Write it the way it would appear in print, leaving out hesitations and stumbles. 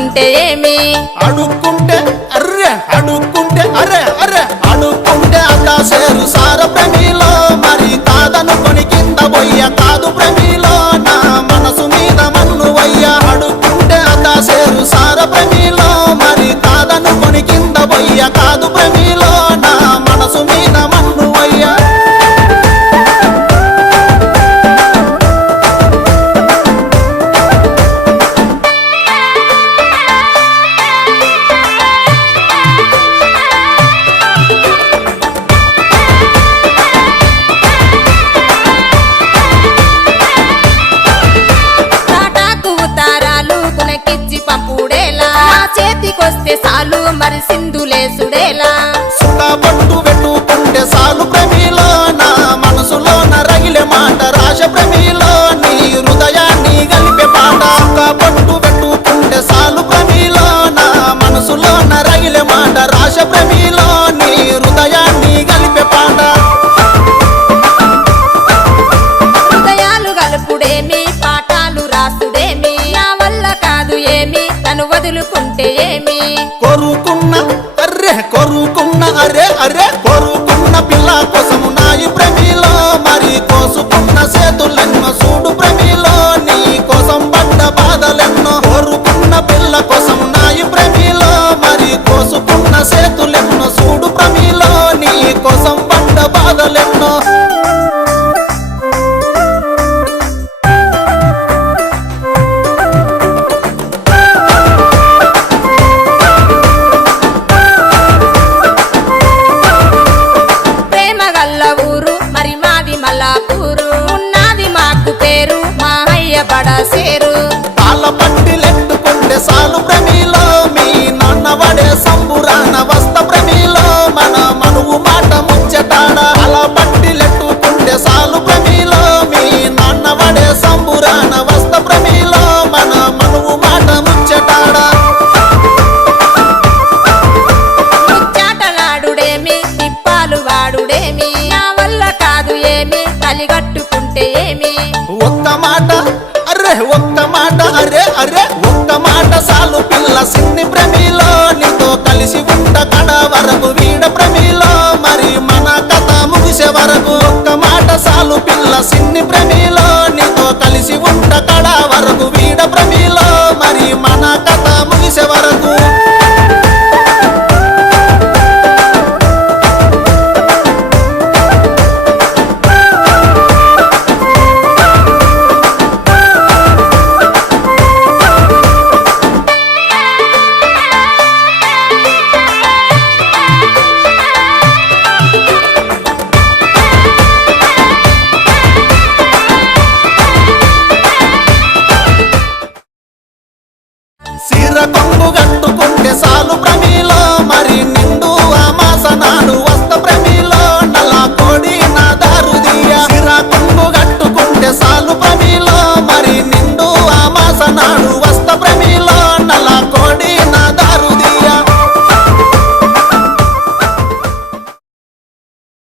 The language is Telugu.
అడుక్కుంటే ఏమి అడుక్కుంటే అర్రె అడుక్కుంటే అరే అరే అడుక్కుంటే అకాశేరు సార ప్రేమిలో మరి కాదనుకొని కింద బొయ్య కాదు ప్రేమిలో నా మనసు మీద మన్ను వయ్య అడుక్కుంటే అకాశేరు సార ప్రేమిలో మరి కాదనుకొని కింద బొయ్య కాదు ప్రేమిలో నా మనసు మీద మన్ను వయ్య తాటాకు ఉతారాలు కునకిచ్చి పంపుడేలా నా చేతికొస్తే సాలు మరి సింధులేసుడేలా సుఖపట్టు పెట్టుకుంటే సాలు ప్రేమిలో నా మనసులో రగిలే మాట రాశ ప్రేమిలో నీ హృదయాన్ని గలిపే పాట సుఖపట్టు పెట్టుకుంటే సాలు ప్రేమిలో నా మనసులో రగిలే మాట రాశ ప్రేమిలో నీ హృదయాన్ని గలిపే పాట హృదయాలు గలుపుడేమి పాఠాలు రాసుడేమి నా వల్ల కాదు ఏమి తను వదులుకుంటే ఏమి కొరుకున్న అరే అరే కొరుకున్న పిల్ల కోసము నాయి ప్రేమిలో మరి కోసుకున్న చేతులెన్నో చూడు ప్రేమిలో నీ కోసం పడ్డ బాధలెన్నో కొరుకున్న పిల్ల కోసం నాయి ప్రేమిలో మరి కోసుకున్న చేతులెన్నో చూడు ప్రేమిలో నీ కోసం పడ్డ బాధలెన్నో ప్రేమ గల్ల ఊరు మరి మాది మల్లాపూరు ఉన్నది మాకు పేరు మా అయ్య బడాసేరు పాల పట్టిలెట్టుకుంటే సాలు ప్రేమిలో మీ నాన్న వడే సంబురాన వస్త ప్రేమిలో మన మనువు మాట ముచ్చటాడ పాల పట్టిలెట్టుకుంటే సాలు ప్రేమిలో మీ నాన్న వడే సంబురాన వస్త ప్రేమిలో మన మనువు మాట ముచ్చటాడ ముచ్చాటలాడుడేమి తిప్పాలు వాడుడేమి నా వల్ల కాదు ఏమి తలిగట్టుకుంటే ఏమి ఒక్క మాట అరే ఒక్క మాట అరే అరే ఒక్క మాట సాలు పిల్ల సిన్ని ప్రేమిలో నీతో కలిసి ఉంట కడ వరకు వీడ ప్రేమిలో మరి మన కథ ముగిసే వరకు ఒక్క మాట సాలు పిల్ల సిన్ని ప్రేమిలో నీతో కలిసి ఉంట కడ వరకు వీడ ప్రేమిలో మరి మన కథ ముగిసే వరకు సీర కొంగు గట్టుకు